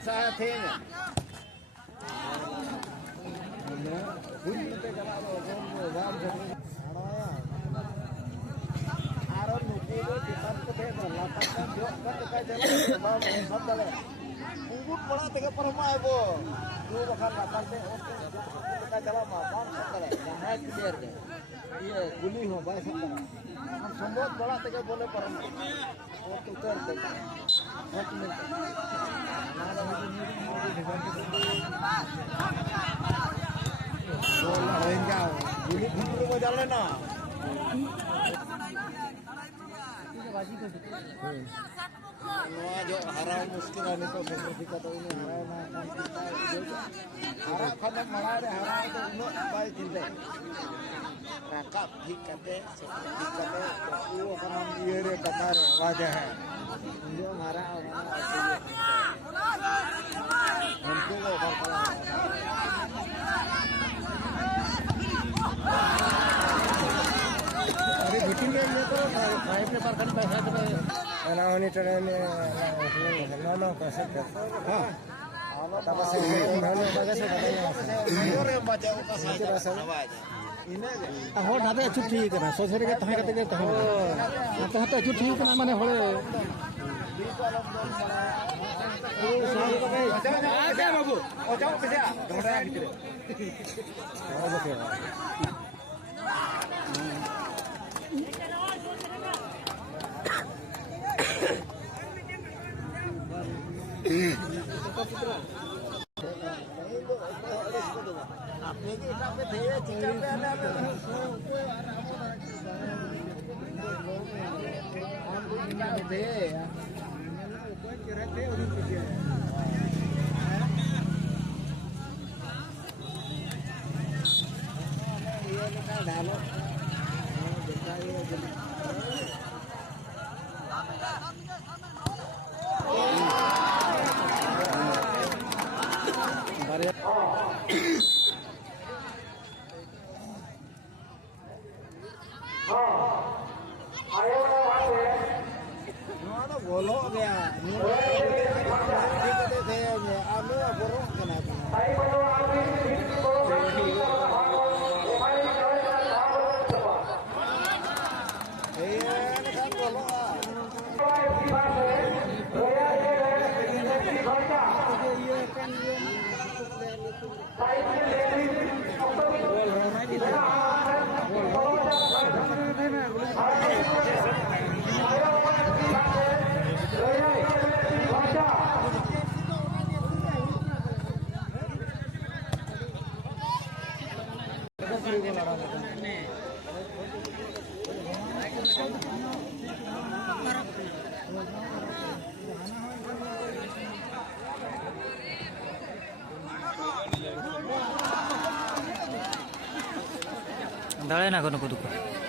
saya थे बुझते चला राम आरो नुकी को किसान को थे लाता का जो का चला बाम सब चले unggut पड़ा तक परमाय वो दो बखान लाता से का चला मा बाम सब चले जहां क्लियर है ये गुली हो भाई सब चला हम संबोध पड़ा तक बोले परम वो तो कर दे एक minute ini guru mau jalan na जो हरा मुश्किल है तो फिर तो इन्हें हरा ना काम करता है हरा खत्म मरा रे हरा तो उन्हें बाई चिंता रकाब ठीक करते वो काम ये रे कतार वजह है जो हमारा हमको वो अरे मीटिंग में तो फाइव ने पर खड़ी पैसा तो ना होने चले में ना कैसे हां तब से मैंने बगैर से बताया और बचाओ का आवाज इने हो ढाबे अच्छी ठीक है सोच रहे तहां करते तो तहां तो अच्छी ठीक ना माने होले आजा बाबू ओ जाओ कैसे घोड़ा भीतर आओ बके आपने के हिसाब पे थे चिकन पे आना हम बिना थे कोई रहते और कुछ ये लगा डालो देखा ये बोलो गया दाड़े ना को दुख